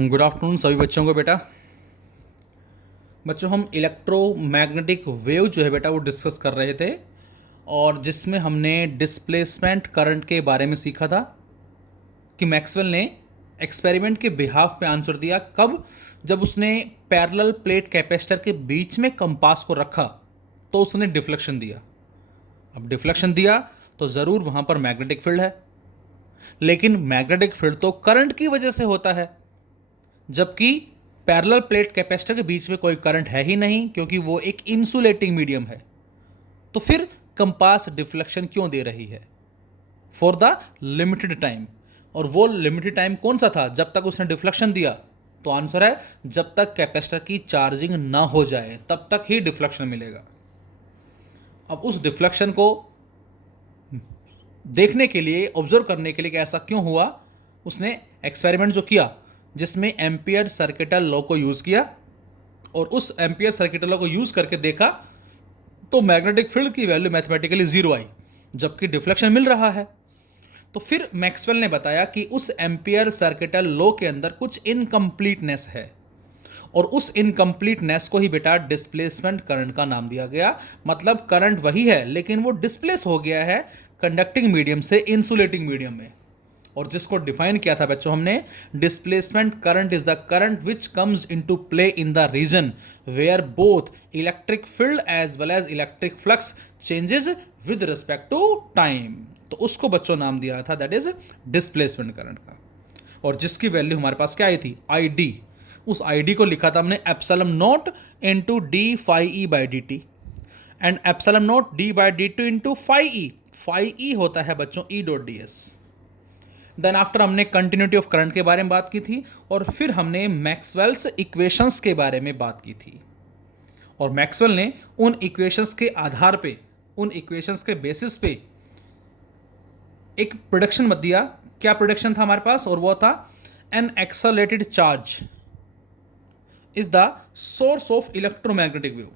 Good afternoon सभी बच्चों को। बेटा बच्चों, हम इलेक्ट्रोमैग्नेटिक वेव जो है बेटा वो डिस्कस कर रहे थे, और जिसमें हमने डिस्प्लेसमेंट करंट के बारे में सीखा था कि मैक्सवेल ने एक्सपेरिमेंट के बिहाफ पे आंसर दिया कब, जब उसने पैरेलल प्लेट कैपेसिटर के बीच में कंपास को रखा तो उसने डिफ्लेक्शन दिया। अब डिफ्लेक्शन दिया तो ज़रूर वहाँ पर मैग्नेटिक फील्ड है, लेकिन मैग्नेटिक फील्ड तो करंट की वजह से होता है, जबकि पैरेलल प्लेट कैपेसिटर के बीच में कोई करंट है ही नहीं, क्योंकि वो एक इंसुलेटिंग मीडियम है। तो फिर कंपास डिफ्लेक्शन क्यों दे रही है? For the limited time. और वो लिमिटेड टाइम कौन सा था जब तक उसने डिफ्लेक्शन दिया? तो आंसर है जब तक कैपेसिटर की चार्जिंग ना हो जाए तब तक ही डिफ्लेक्शन मिलेगा। अब उस डिफ्लेक्शन को देखने के लिए, ऑब्जर्व करने के लिए कि ऐसा क्यों हुआ, उसने एक्सपेरिमेंट जो किया जिसमें एम्पियर सर्किटल लॉ को यूज़ किया, और उस एम्पियर सर्किटल लॉ को यूज़ करके देखा तो मैग्नेटिक फील्ड की वैल्यू मैथमेटिकली ज़ीरो आई, जबकि डिफ्लेक्शन मिल रहा है। तो फिर मैक्सवेल ने बताया कि उस एम्पियर सर्किटल लॉ के अंदर कुछ इनकम्प्लीटनेस है, और उस इनकम्प्लीटनेस को ही बेटा डिस्प्लेसमेंट करंट का नाम दिया गया। मतलब करंट वही है, लेकिन वो डिस्प्लेस हो गया है कंडक्टिंग मीडियम से इंसुलेटिंग मीडियम में। और जिसको डिफाइन किया था बच्चों हमने, displacement current is the current which comes into play in the region where both electric field as well as electric flux changes with respect to time. तो उसको बच्चों नाम दिया था, दैट इज डिस्प्लेसमेंट करंट का। और जिसकी वैल्यू हमारे पास क्या आई थी? I D. उस आई डी को लिखा था हमने epsilon not into D phi E by D T, and epsilon not D by D two into phi E. Phi E होता है बच्चों E dot D S. Then after हमने continuity of current के बारे में बात की थी, और फिर हमने मैक्सवेल्स इक्वेशंस के बारे में बात की थी। और मैक्सवेल ने उन इक्वेशंस के आधार पे, उन इक्वेशंस के बेसिस पे एक प्रोडक्शन मत दिया। क्या प्रोडक्शन था हमारे पास? और वो था N accelerated charge is the source of electromagnetic wave.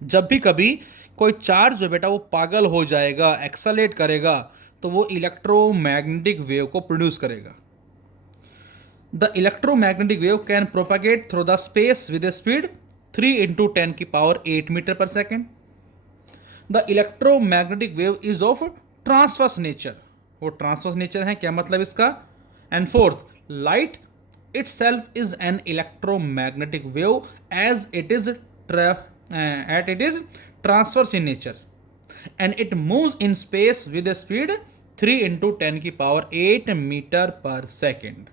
जब भी कभी कोई चार्ज जो बेटा वो पागल हो जाएगा, एक्सेलरेट करेगा, तो वो इलेक्ट्रोमैग्नेटिक वेव को प्रोड्यूस करेगा। The electromagnetic wave can propagate through the space with A speed 3 into 10 की पावर 8 मीटर पर second. The electromagnetic wave is of transverse nature. वो ट्रांसवर्स नेचर है, क्या मतलब इसका? And fourth, light itself is an electromagnetic wave as it is transverse in nature, and it moves in space with a speed 3 into 10 की power 8 metre पर second.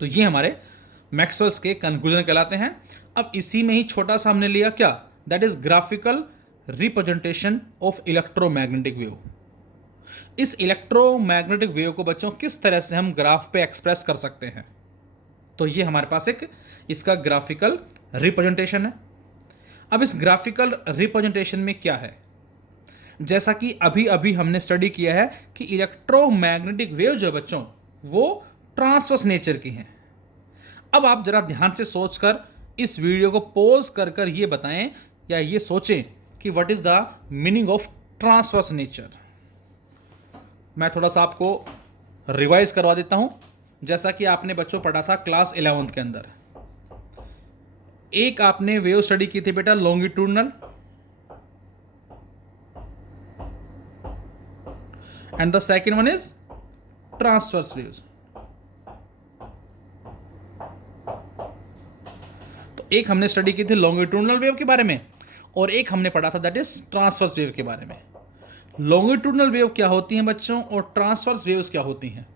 तो ये हमारे मैक्सवेल्स के कंक्लूजन कहलाते हैं। अब इसी में ही छोटा सा हमने लिया क्या, that is graphical representation of electromagnetic wave. इस इलेक्ट्रोमैग्नेटिक वेव को बच्चों किस तरह से हम ग्राफ पे एक्सप्रेस कर सकते हैं? तो ये हमारे पास एक इसका ग्राफिकल रिप्रेजेंटेशन है। अब इस ग्राफिकल रिप्रेजेंटेशन में क्या है, जैसा कि अभी अभी हमने स्टडी किया है कि इलेक्ट्रोमैग्नेटिक वेव जो है बच्चों वो ट्रांसवर्स नेचर की हैं। अब आप जरा ध्यान से सोचकर इस वीडियो को पॉज कर कर ये बताएं या ये सोचें कि what is the meaning of transverse nature. मैं थोड़ा सा आपको रिवाइज करवा देता हूं, जैसा कि आपने बच्चों पढ़ा था क्लास 11th के अंदर। एक आपने वेव स्टडी की थी बेटा longitudinal, and the second one is transverse waves. तो एक हमने स्टडी की थी लॉन्गिट्यूडनल वेव के बारे में, और एक हमने पढ़ा था दैट इज ट्रांसवर्स वेव के बारे में। लॉन्गिट्यूडनल वेव क्या होती हैं बच्चों, और ट्रांसवर्स वेव्स क्या होती हैं?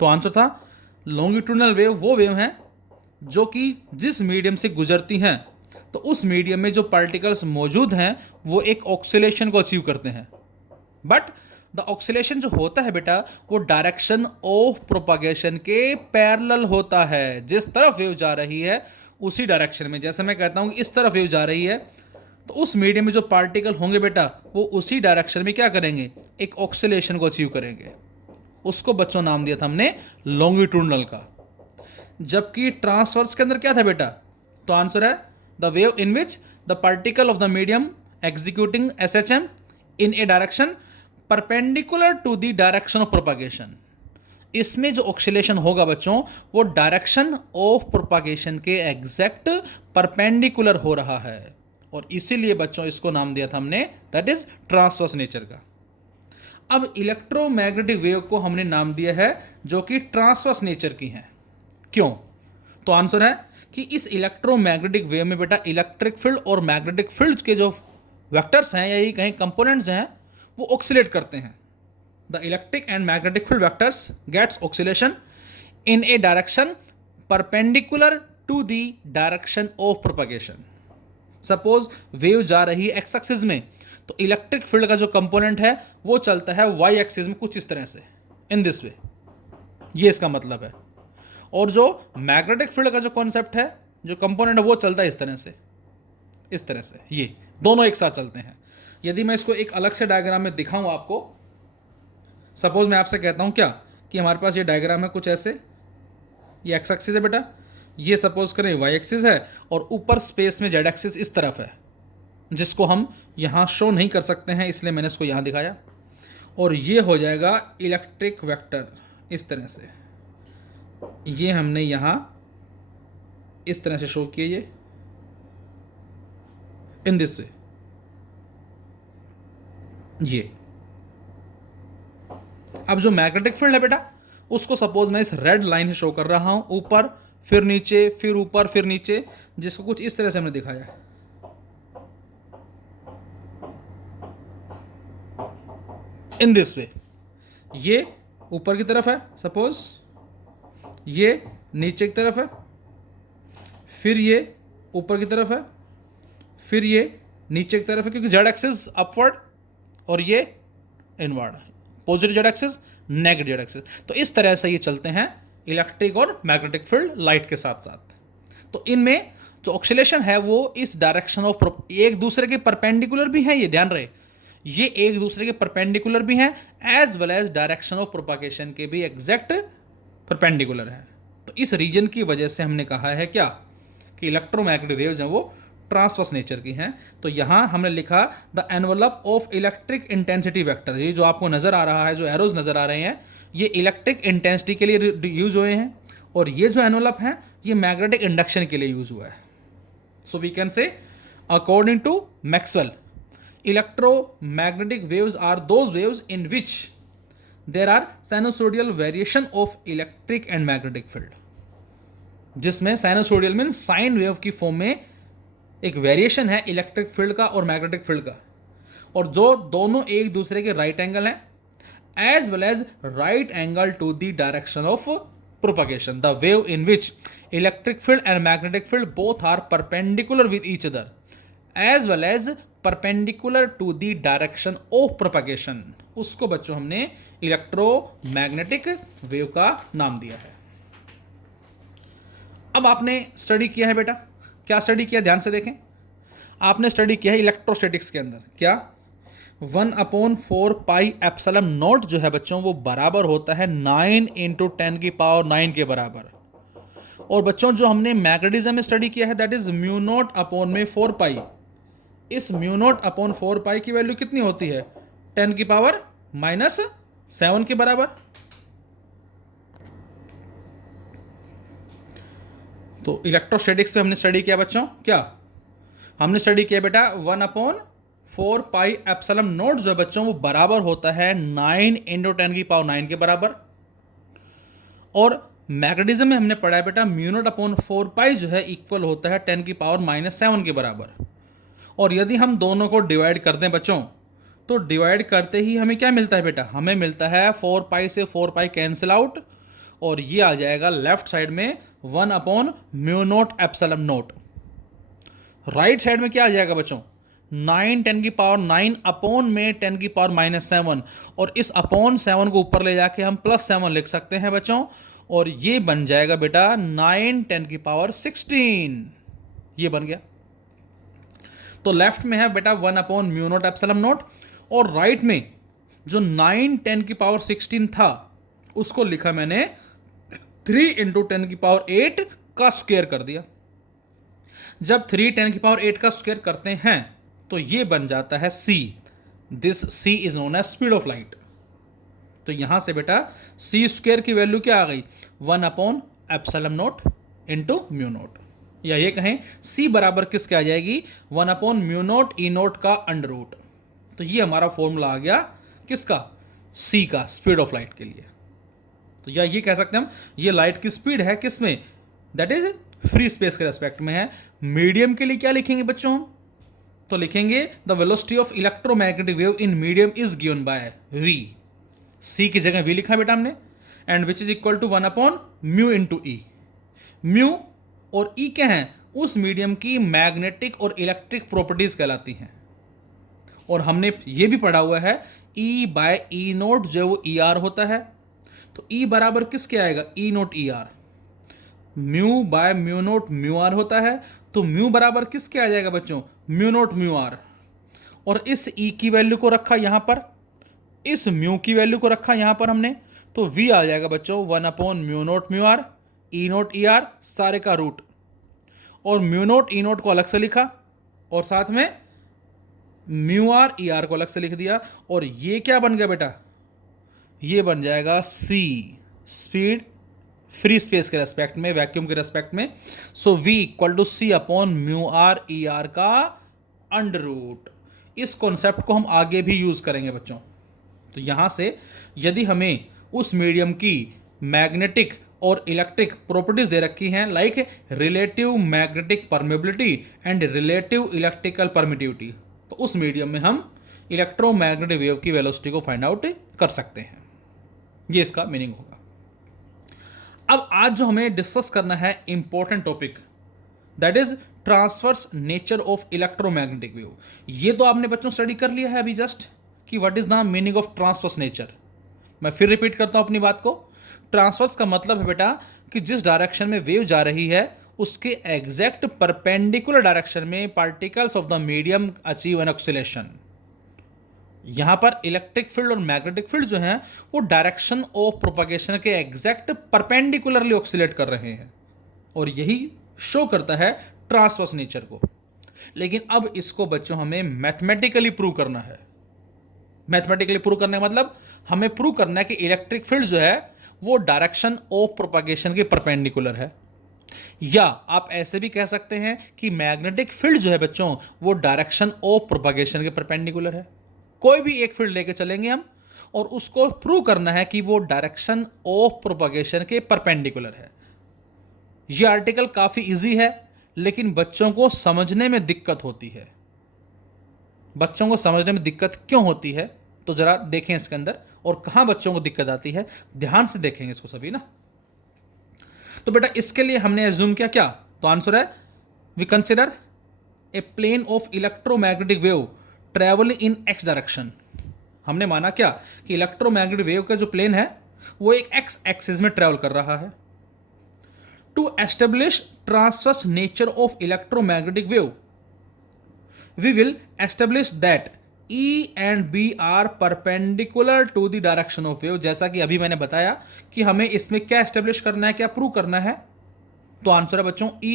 तो आंसर था लॉन्गिट्यूडनल वेव वो वेव हैं जो कि जिस मीडियम से गुजरती हैं तो उस मीडियम में जो पार्टिकल्स मौजूद हैं वो एक ऑक्सीलेशन को अचीव करते हैं। बट द ऑक्सीलेशन जो होता है बेटा वो डायरेक्शन ऑफ प्रोपागेशन के पैरेलल होता है। जिस तरफ वेव जा रही है उसी डायरेक्शन में, जैसे मैं कहता हूँ कि इस तरफ वेव जा रही है, तो उस मीडियम में जो पार्टिकल होंगे बेटा वो उसी डायरेक्शन में क्या करेंगे, एक ऑक्सीलेशन को अचीव करेंगे। उसको बच्चों नाम दिया था हमने लॉन्गिट्यूडनल का। जबकि ट्रांसवर्स के अंदर क्या था बेटा? तो आंसर है the wave in which the particle of the medium executing SHM in a direction perpendicular to the direction of propagation. इसमें जो ऑक्सीलेशन होगा बच्चों वो डायरेक्शन ऑफ प्रोपागेशन के एग्जैक्ट परपेंडिकुलर हो रहा है, और इसीलिए बच्चों इसको नाम दिया था हमने, दैट इज ट्रांसवर्स नेचर का। अब इलेक्ट्रोमैग्नेटिक वेव को हमने नाम दिया है जो कि ट्रांसवर्स नेचर की हैं। क्यों? तो आंसर है कि इस इलेक्ट्रोमैग्नेटिक वेव में बेटा इलेक्ट्रिक फील्ड और मैग्नेटिक फील्ड के जो वेक्टर्स हैं या ये कहीं कंपोनेंट्स हैं वो ऑक्सीलेट करते हैं। The electric and magnetic field vectors gets oscillation in a direction perpendicular to the direction of propagation. Suppose wave जा रही है एक्स एक्सिस में, तो इलेक्ट्रिक फील्ड का जो कंपोनेंट है वो चलता है वाई एक्सिस में कुछ इस तरह से, इन दिस वे, ये इसका मतलब है। और जो मैग्नेटिक फील्ड का जो कॉन्सेप्ट है, जो कंपोनेंट है, वो चलता है इस तरह से, इस तरह से, ये दोनों एक साथ चलते हैं। यदि मैं इसको एक अलग से डायग्राम में दिखाऊं आपको, सपोज मैं आपसे कहता हूं क्या कि हमारे पास ये डायग्राम है कुछ ऐसे, ये एक्स एक्सिस है बेटा, ये सपोज करें वाई एक्सिस है, और ऊपर स्पेस में जेड एक्सिस इस तरफ है, जिसको हम यहाँ शो नहीं कर सकते हैं, इसलिए मैंने इसको यहाँ दिखाया। और ये हो जाएगा इलेक्ट्रिक वेक्टर इस तरह से, ये हमने यहाँ इस तरह से शो किए, ये इन दिस वे, ये। अब जो मैग्नेटिक फील्ड है बेटा उसको सपोज मैं इस रेड लाइन से शो कर रहा हूं, ऊपर फिर नीचे फिर ऊपर फिर नीचे, जिसको कुछ इस तरह से हमने दिखाया है, इन दिस वे। ये ऊपर की तरफ है सपोज, ये नीचे की तरफ है, फिर ये ऊपर की तरफ है, फिर ये नीचे की तरफ है, क्योंकि जेड एक्सिस अपवर्ड और ये inward, positive Z axis negative Z axis. तो इस तरह से ये चलते हैं इलेक्ट्रिक और मैग्नेटिक फील्ड लाइट के साथ साथ। तो इनमें जो ऑक्सीलेशन है वो इस डायरेक्शन ऑफ, एक दूसरे के परपेंडिकुलर भी हैं, ये ध्यान रहे, ये एक दूसरे के परपेंडिकुलर भी हैं, as well as direction of propagation के भी एग्जैक्ट परपेंडिकुलर हैं। तो इस रीजन की वजह से हमने कहा है क्या कि इलेक्ट्रोमैग्नेटिक वेव्स हैं वो ट्रांसवर्स नेचर की हैं। तो यहाँ हमने लिखा the envelope of electric intensity vector, ये जो आपको नज़र आ रहा है, जो एरोज नज़र आ रहे हैं, ये इलेक्ट्रिक इंटेंसिटी के लिए यूज हुए हैं, और ये जो एनवलप है ये मैग्नेटिक इंडक्शन के लिए यूज हुआ है। So we can say according to Maxwell, electromagnetic waves are those waves in which there are sinusoidal variation of electric and magnetic field, जिसमें साइनोसोडियल मीन साइन वेव की form में एक variation है electric field का और magnetic field का, और जो दोनों एक दूसरे के राइट एंगल हैं, as well as right angle to the direction of propagation, the wave in which electric field and magnetic field both are perpendicular with each other as well as perpendicular to the direction of propagation, उसको बच्चों हमने electromagnetic wave का नाम दिया है। अब आपने study किया है बेटा, क्या स्टडी किया, ध्यान से देखें, आपने स्टडी किया है इलेक्ट्रोस्टैटिक्स के अंदर, क्या 1/4 पाई एप्सिलॉन नॉट जो है बच्चों वो बराबर होता है 9 × 10⁹ के बराबर। और बच्चों जो हमने मैग्नेटिज्म में स्टडी किया है that is mu naught upon में 4 पाई, इस म्यू नॉट अपॉन 4 पाई की वैल्यू कितनी होती है 10⁻⁷ के बराबर। तो इलेक्ट्रोस्टैटिक्स में हमने स्टडी किया बच्चों, क्या हमने स्टडी किया बेटा 1/4 पाई एप्सिलॉन नॉट जो बच्चों वो बराबर होता है 9 × 10⁹ के बराबर। और मैग्नेटिज्म में हमने पढ़ा है बेटा म्यू नॉट अपॉन 4 पाई जो है इक्वल होता है 10⁻⁷ के बराबर। और यदि हम दोनों को डिवाइड कर दें बच्चों, तो डिवाइड करते ही हमें क्या मिलता है बेटा, हमें मिलता है 4 पाई से 4 पाई कैंसिल आउट, और ये आ जाएगा लेफ्ट साइड में 1/μ0 ε0। राइट साइड में क्या आ जाएगा बच्चों 9 10⁹ अपॉन में 10⁻⁷, और इस अपॉन 7 को ऊपर ले जाके हम +7 लिख सकते हैं बच्चों, और ये बन जाएगा बेटा 9 10⁻16, ये बन गया। तो लेफ्ट में है बेटा 1/μ0 ε0, और राइट में जो 9 10⁻16 था उसको लिखा मैंने 3 × 10⁸ का स्क्वायर कर दिया। जब 3 10⁸ का स्क्वायर करते हैं तो ये बन जाता है c, this c is known as speed of light. तो यहाँ से बेटा सी स्क्वायर की वैल्यू क्या आ गई, 1/ε0 इंटू म्यू नोट, या ये कहें सी बराबर किसके आ जाएगी, 1/μ0 E0 का अंडर रूट। तो ये हमारा फॉर्मूला आ गया किसका, सी का, स्पीड ऑफ लाइट के लिए। तो या ये कह सकते हैं हम, ये लाइट की स्पीड है किसमें, दैट इज फ्री स्पेस के रेस्पेक्ट में है। मीडियम के लिए क्या लिखेंगे बच्चों हम, तो लिखेंगे the velocity of electromagnetic wave in medium is given by V, C की जगह वी लिखा बेटा हमने, and which is equal to 1/μ into E. Mu और ई क्या हैं, उस मीडियम की मैग्नेटिक और इलेक्ट्रिक प्रॉपर्टीज कहलाती हैं। और हमने ये भी पढ़ा हुआ है ई बाय ई नोट जो वो ई आर होता है, तो ई बराबर किसके आएगा, E naught E R. Mu by mu naught mu R होता है, तो म्यू बराबर किसके आ जाएगा बच्चों, म्यू नोट म्यू आर। और इस ई की वैल्यू को रखा यहाँ पर, इस म्यू की वैल्यू को रखा यहाँ पर हमने, तो वी आ जाएगा बच्चों 1/μ0 mu R, E naught E R सारे का रूट, और म्यू नोट ई नोट को अलग से लिखा, और साथ में म्यू आर ई आर को अलग से लिख दिया। और ये क्या बन गया बेटा, ये बन जाएगा सी, स्पीड फ्री स्पेस के रेस्पेक्ट में, वैक्यूम के रेस्पेक्ट में। So V equal to C upon mu R E R का अंडर रूट। इस कॉन्सेप्ट को हम आगे भी यूज करेंगे बच्चों। तो यहां से यदि हमें उस मीडियम की मैग्नेटिक और इलेक्ट्रिक प्रॉपर्टीज दे रखी हैं, like relative magnetic permeability and relative electrical permittivity, तो उस मीडियम में हम इलेक्ट्रोमैग्नेटिक वेव की वेलोसिटी को फाइंड आउट कर सकते हैं। ये इसका मीनिंग होगा। अब आज जो हमें डिस्कस करना है important topic, that is transverse nature of electromagnetic wave. ये तो आपने बच्चों स्टडी कर लिया है अभी जस्ट, कि what is the meaning of transverse nature. मैं फिर रिपीट करता हूं अपनी बात को। ट्रांसवर्स का मतलब है बेटा कि जिस डायरेक्शन में वेव जा रही है उसके एग्जैक्ट परपेंडिकुलर डायरेक्शन में particles of the medium achieve N oscillation. यहां पर इलेक्ट्रिक फील्ड और मैग्नेटिक फील्ड जो हैं वो डायरेक्शन ऑफ प्रोपगेशन के एग्जैक्ट परपेंडिकुलरली ऑक्सीलेट कर रहे हैं, और यही शो करता है ट्रांसवर्स नेचर को। लेकिन अब इसको बच्चों हमें मैथमेटिकली प्रूव करना है। मैथमेटिकली प्रूव करने का मतलब हमें प्रूव करना है कि इलेक्ट्रिक फील्ड जो है वो डायरेक्शन ऑफ प्रोपगेशन के परपेंडिकुलर है, या आप ऐसे भी कह सकते हैं कि मैग्नेटिक फील्ड जो है बच्चों वो डायरेक्शन ऑफ प्रोपगेशन के परपेंडिकुलर है। कोई भी एक फील्ड लेके चलेंगे हम और उसको प्रूव करना है कि वो डायरेक्शन ऑफ प्रोपगेशन के परपेंडिकुलर है। ये आर्टिकल काफी इजी है, लेकिन बच्चों को समझने में दिक्कत होती है। बच्चों को समझने में दिक्कत क्यों होती है, तो जरा देखें इसके अंदर, और कहां बच्चों को दिक्कत आती है, ध्यान से देखेंगे इसको सभी ना। तो बेटा इसके लिए हमने एज्यूम किया क्या, तो आंसर है we consider a plane of electromagnetic wave travelling in X direction. हमने माना क्या कि इलेक्ट्रोमैग्नेटिक वेव का जो प्लेन है वो एक एक्स एक्सिस में ट्रेवल कर रहा है। To establish transverse nature of electromagnetic wave we will establish that E and B are perpendicular to the direction of wave. जैसा कि अभी मैंने बताया कि हमें इसमें क्या एस्टेब्लिश करना है, क्या प्रूव करना है, तो आंसर है बच्चों E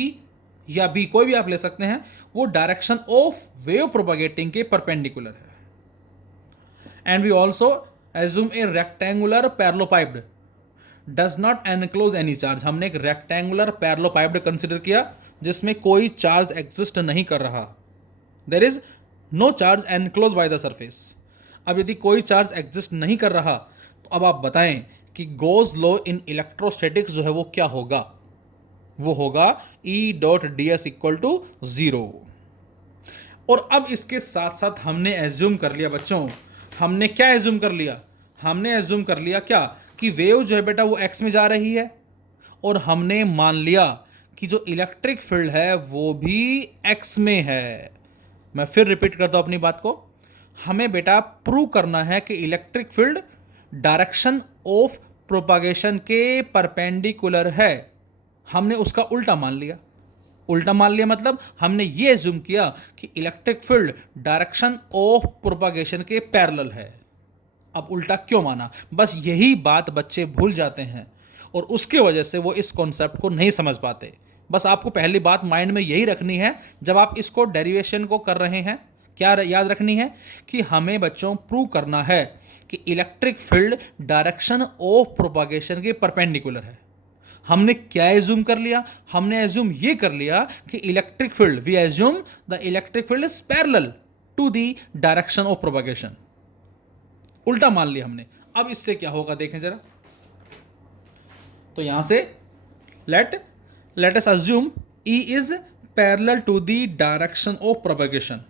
या B, कोई भी आप ले सकते हैं, वो डायरेक्शन ऑफ वेव प्रोपगेटिंग के परपेंडिकुलर है। And we also assume a rectangular parallelepiped does not enclose any charge. हमने एक रेक्टेंगुलर पैरेललोपाइप्ड कंसिडर किया जिसमें कोई चार्ज एग्जिस्ट नहीं कर रहा, there is no charge enclose by the surface. अब यदि कोई चार्ज एग्जिस्ट नहीं कर रहा तो अब आप बताएं कि गोज लॉ इन इलेक्ट्रोस्टैटिक्स जो है वो क्या होगा, वो होगा E.ds इक्वल टू 0। और अब इसके साथ साथ हमने एज्यूम कर लिया बच्चों, हमने क्या एज्यूम कर लिया, हमने एज्यूम कर लिया क्या कि वेव जो है बेटा वो एक्स में जा रही है, और हमने मान लिया कि जो इलेक्ट्रिक फील्ड है वो भी एक्स में है। मैं फिर रिपीट करता हूं अपनी बात को, हमें बेटा प्रूव करना है कि electric field direction of propagation के परपेंडिकुलर है। हमने उसका उल्टा मान लिया। उल्टा मान लिया मतलब हमने ये एज्यूम किया कि electric field direction of propagation के पैरेलल है। अब उल्टा क्यों माना, बस यही बात बच्चे भूल जाते हैं और उसकी वजह से वो इस कॉन्सेप्ट को नहीं समझ पाते। बस आपको पहली बात माइंड में यही रखनी है जब आप इसको डेरिवेशन को कर रहे हैं, क्या याद रखनी है कि हमें बच्चों प्रूव करना है कि electric field direction of propagation के परपेंडिकुलर है। हमने क्या एज्यूम कर लिया? हमने एज्यूम ये कर लिया कि electric field, we assume the electric field is parallel to the direction of propagation. उल्टा मान लिया हमने। अब इससे क्या होगा देखें जरा। तो यहां से let us assume E is parallel to the direction of propagation.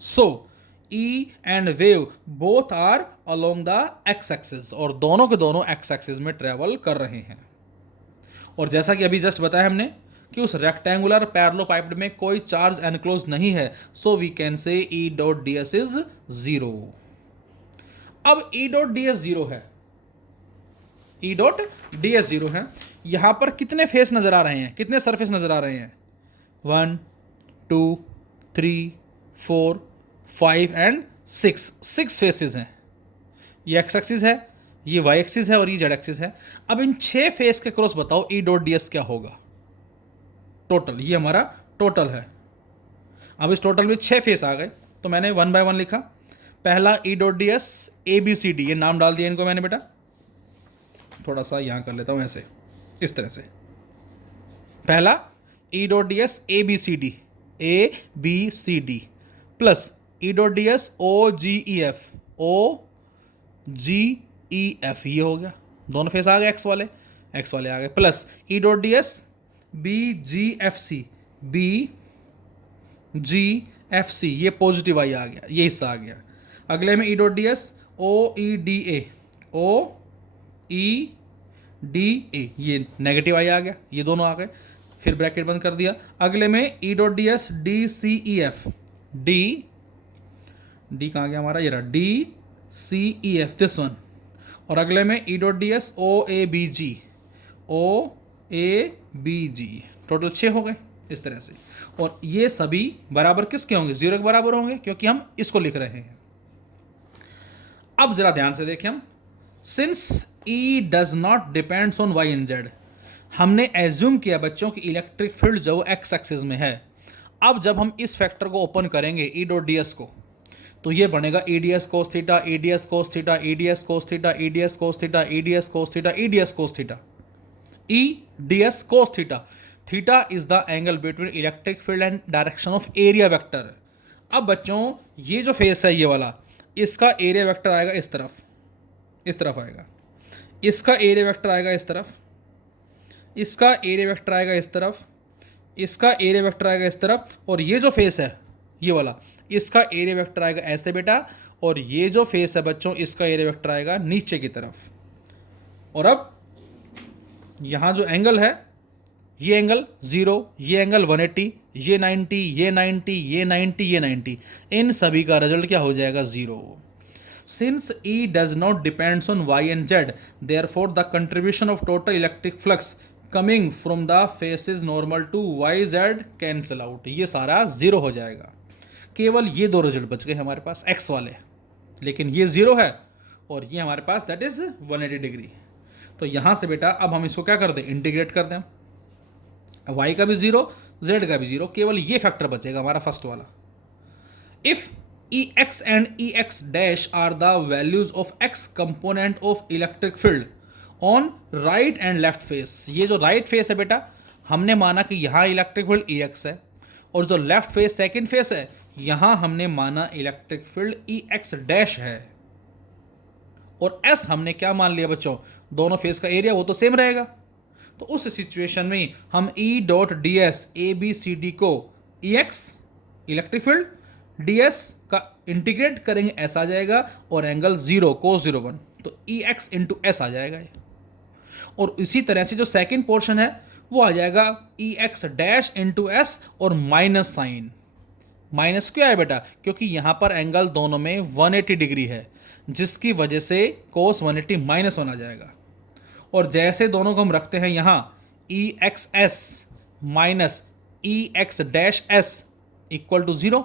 So E and wave both are along the x-axis, और दोनों के दोनों x-axis में ट्रेवल कर रहे हैं। और जैसा कि अभी जस्ट बताया हमने कि उस रेक्टेंगुलर पैरेललोपाइप्ड में कोई चार्ज एनक्लोज नहीं है, so we can say E dot D S is zero. अब E dot D S zero है, E dot D S zero है। यहां पर कितने फेस नजर आ रहे हैं, कितने सरफेस नजर आ रहे हैं? 1 2 3 4 5 एंड 6 फेसेस हैं। ये एक्स एक्सिस है, ये वाई एक्सिस है और ये जेड एक्सिस है। अब इन 6 फेस के क्रॉस बताओ E डॉट डी एस क्या होगा? टोटल, ये हमारा टोटल है। अब इस टोटल में 6 फेस आ गए, तो मैंने 1 बाय 1 लिखा। पहला E dot D S A B C D, ये नाम डाल दिया इनको मैंने बेटा। थोड़ा सा यहाँ कर लेता हूँ ऐसे, इस तरह से। पहला E dot D S A B C D plus E dot D S O G E F, ये हो गया। दोनों फेस आ गए एक्स वाले आ गए। Plus E dot D S B G F C, ये पॉजिटिव आई आ गया, ये हिस्सा आ गया। अगले में E dot D S O E D A, ये नेगेटिव आई आ गया, ये दोनों आ गए। फिर ब्रैकेट बंद कर दिया। अगले में E dot D S D C E F, D कहाँ गया हमारा? ये रहा, D C E F, this one. और अगले में E dot D S O A B G, total 6 हो गए इस तरह से। और ये सभी बराबर किसके होंगे? 0 के बराबर होंगे, क्योंकि हम इसको लिख रहे हैं। अब जरा ध्यान से देखें हम, since E does not depends on Y and Z, हमने एज्यूम किया बच्चों की इलेक्ट्रिक फील्ड जो एक्स एक्सिस में है। अब जब हम इस फैक्टर को ओपन करेंगे E डॉट डी एस को, तो ये बनेगा E D S cos theta, E D S cos theta, E D S cos theta, E D S cos theta, E D S cos theta, E D S cos theta, E D S cos theta. Theta is the angle between electric field and direction of area vector. अब बच्चों ये जो face है ये वाला, इसका area vector आएगा इस तरफ आएगा। इसका एरिया वेक्टर आएगा इस तरफ, इसका एरिया वेक्टर आएगा इस तरफ, इसका एरिया वेक्टर आएगा इस तरफ। और ये जो फेस है ये वाला, इसका एरिया वेक्टर आएगा ऐसे बेटा। और ये जो फेस है बच्चों, इसका एरिया वेक्टर आएगा नीचे की तरफ। और अब यहाँ जो एंगल है, ये एंगल 0, ये एंगल 180, ये 90, ये 90, ये 90, ये 90, इन सभी का रिजल्ट क्या हो जाएगा? 0। Since E does not depends on y and z, therefore the contribution of total electric flux coming from the faces normal to y z cancel out, ये सारा 0 हो जाएगा। केवल ये 2 रिजल्ट बच गए हमारे पास x वाले, लेकिन ये 0 है और ये हमारे पास दैट इज 180 डिग्री। तो यहाँ से बेटा अब हम इसको क्या कर दें? इंटीग्रेट कर दें। y का भी 0, z का भी 0, केवल ये फैक्टर बचेगा हमारा फर्स्ट वाला। If Ex and Ex dash are the values of x component of electric field on right and left face। ये जो राइट फेस है बेटा, हमने माना कि यहाँ इलेक्ट्रिक फील्ड Ex है, और जो लेफ्ट फेस सेकंड फेस है, यहाँ हमने माना इलेक्ट्रिक फील्ड Ex डैश है। और S हमने क्या मान लिया बच्चों? दोनों फेस का एरिया वो तो सेम रहेगा। तो उस सिचुएशन में हम E dot D S A B C D को Ex इलेक्ट्रिक फील्ड ds का इंटीग्रेट करेंगे, s आ जाएगा, और एंगल 0 cos 01, तो Ex इंटू एस आ जाएगा ये। और इसी तरह से जो सेकंड पोर्शन है वो आ जाएगा Ex डैश इंटू एस और माइनस साइन। माइनस क्यों है बेटा? क्योंकि यहाँ पर एंगल दोनों में 180 डिग्री है, जिसकी वजह से cos 180 माइनस 1 आ जाएगा। और जैसे दोनों को हम रखते हैं यहाँ, Exs minus Ex dash S equal to 0।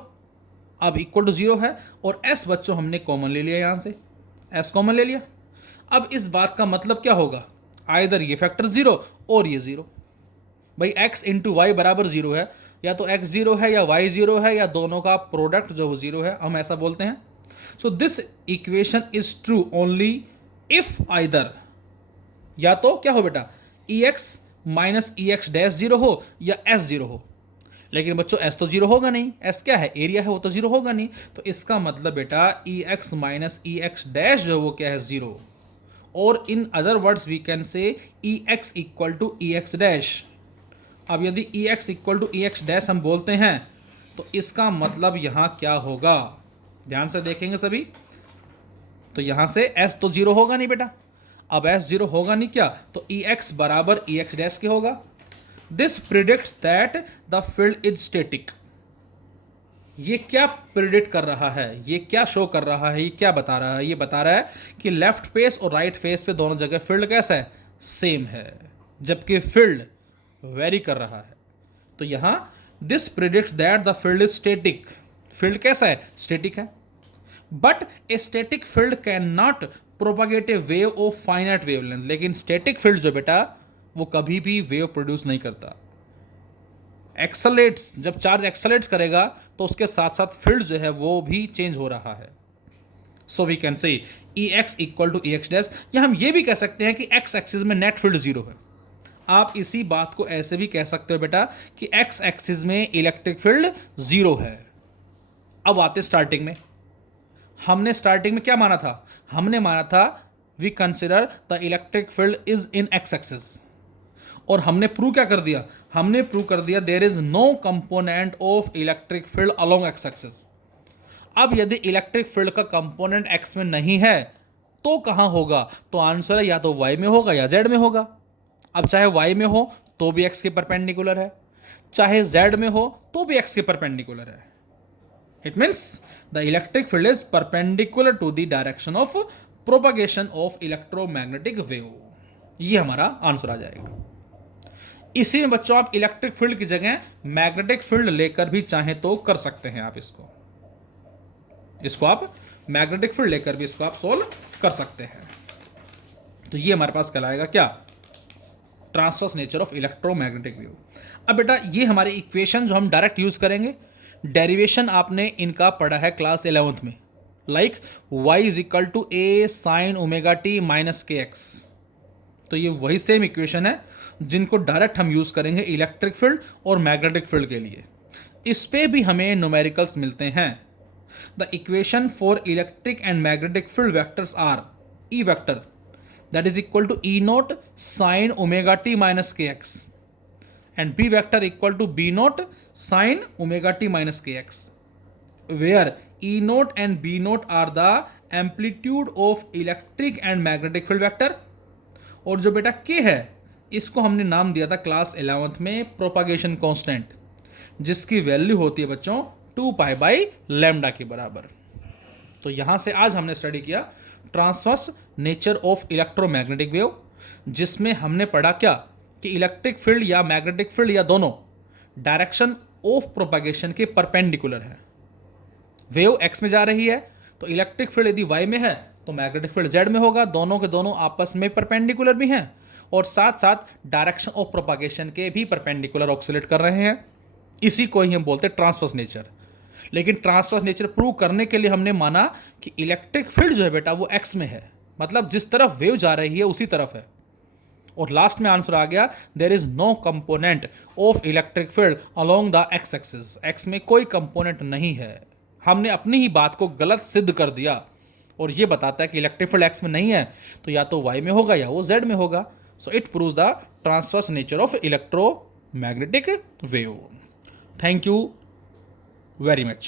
अब इक्वल टू 0 है, और s बच्चों हमने कॉमन ले लिया, यहाँ से s कॉमन ले लिया। अब इस बात का मतलब क्या होगा? आइदर ये फैक्टर 0 और ये 0। भाई x इंटू वाई बराबर 0 है, या तो x 0 है या y 0 है, या दोनों का प्रोडक्ट जो 0 है, हम ऐसा बोलते हैं। So this equation is true only if either, या तो क्या हो बेटा, E X minus E X dash zero हो या एस जीरो हो। लेकिन बच्चों एस तो जीरो होगा नहीं, एस क्या है, एरिया है, वो तो जीरो होगा नहीं। तो इसका मतलब बेटा E X minus E X dash जो है वो क्या है, जीरो। और in other words we can say E X equal to E X dash. अब यदि E X equal to E X dash हम बोलते हैं तो इसका मतलब यहाँ क्या होगा, ध्यान से देखेंगे सभी। तो यहाँ से एस तो जीरो होगा नहीं बेटा, अब एस जीरो होगा नहीं क्या, तो ई एक्स बराबर ई एक्स डैश के होगा। This predicts that the field is static. ये क्या प्रिडिक्ट कर रहा है, ये क्या शो कर रहा है, ये क्या बता रहा है, ये बता रहा है कि लेफ्ट फेस और राइट फेस पे दोनों जगह फील्ड कैसा है, सेम है, जबकि फील्ड वेरी कर रहा है। तो यहां this predicts that the field is static. Field कैसा है, स्टैटिक है। But a static field can not propagate A wave of finite wavelength. लेकिन स्टैटिक फील्ड जो बेटा वो कभी भी वेव प्रोड्यूस नहीं करता। एक्सलेट्स, जब चार्ज एक्सलेट्स करेगा तो उसके साथ साथ फील्ड जो है वो भी चेंज हो रहा है। So we can say E X equal to E X dash, या हम ये भी कह सकते हैं कि एक्स एक्सिस में नेट फील्ड जीरो है। आप इसी बात को ऐसे भी कह सकते हो बेटा कि एक्स एक्सिस में इलेक्ट्रिक फील्ड जीरो है। अब आते स्टार्टिंग में, हमने स्टार्टिंग में क्या माना था, हमने माना था we consider the electric field is in X axis, और हमने प्रूव क्या कर दिया, हमने प्रूव कर दिया there is no component of electric field along X axis. अब यदि इलेक्ट्रिक फील्ड का कंपोनेंट एक्स में नहीं है तो कहां होगा, तो आंसर है या तो वाई में होगा या जेड में होगा। अब चाहे वाई में हो तो भी एक्स के परपेंडिकुलर है, चाहे जेड में हो तो भी एक्स के परपेंडिकुलर है। It means the electric field is perpendicular to the direction of propagation of electromagnetic wave. ये हमारा आंसर आ जाएगा। इसी में बच्चों आप इलेक्ट्रिक फील्ड की जगह मैग्नेटिक फील्ड लेकर भी चाहें तो कर सकते हैं। आप इसको आप मैग्नेटिक फील्ड लेकर भी इसको आप सोल्व कर सकते हैं। तो ये हमारे पास कहलाएगा क्या, transverse nature of electromagnetic wave. अब बेटा ये हमारी इक्वेशन जो हम डायरेक्ट यूज करेंगे, डेरिवेशन आपने इनका पढ़ा है क्लास 11th में, like y is equal to A sine omega T minus K X. तो ये वही सेम इक्वेशन है जिनको डायरेक्ट हम यूज करेंगे इलेक्ट्रिक फील्ड और मैग्नेटिक फील्ड के लिए। इस पे भी हमें न्यूमेरिकल्स मिलते हैं। The equation for electric and magnetic field vectors R E vector that is equal to E naught sin omega t minus kx and B vector equal to B naught sin omega t minus kx, where E naught and B naught are the amplitude of electric and magnetic field vector। और जो बेटा k है इसको हमने नाम दिया था class 11th में प्रोपागेशन कांस्टेंट, जिसकी वैल्यू होती है बच्चों 2 पाई बाई लैम्डा के बराबर। तो यहां से आज हमने स्टडी किया transverse nature of electromagnetic wave, जिसमें हमने पढ़ा क्या कि इलेक्ट्रिक फील्ड या मैग्नेटिक फील्ड या दोनों डायरेक्शन ऑफ प्रोपागेशन के परपेंडिकुलर है। वेव एक्स में जा रही है तो इलेक्ट्रिक फील्ड यदि वाई में है तो मैग्नेटिक फील्ड जेड में होगा। दोनों के दोनों आपस में परपेंडिकुलर भी हैं और साथ साथ डायरेक्शन ऑफ प्रोपागेशन के भी परपेंडिकुलर ऑक्सिलेट कर रहे हैं। इसी को ही हम बोलते हैं ट्रांसवर्स नेचर। लेकिन ट्रांसवर्स नेचर प्रूव करने के लिए हमने माना कि इलेक्ट्रिक फील्ड जो है बेटा वो एक्स में है, मतलब जिस तरफ वेव जा रही है उसी तरफ है। और लास्ट में आंसर आ गया there is no component of electric field along the X axis. X में कोई कंपोनेंट नहीं है। हमने अपनी ही बात को गलत सिद्ध कर दिया और ये बताता है कि इलेक्ट्रिक फील्ड एक्स में नहीं है तो या तो वाई में होगा या वो जेड में होगा। So it proves the transverse nature of electromagnetic wave. Thank you very much।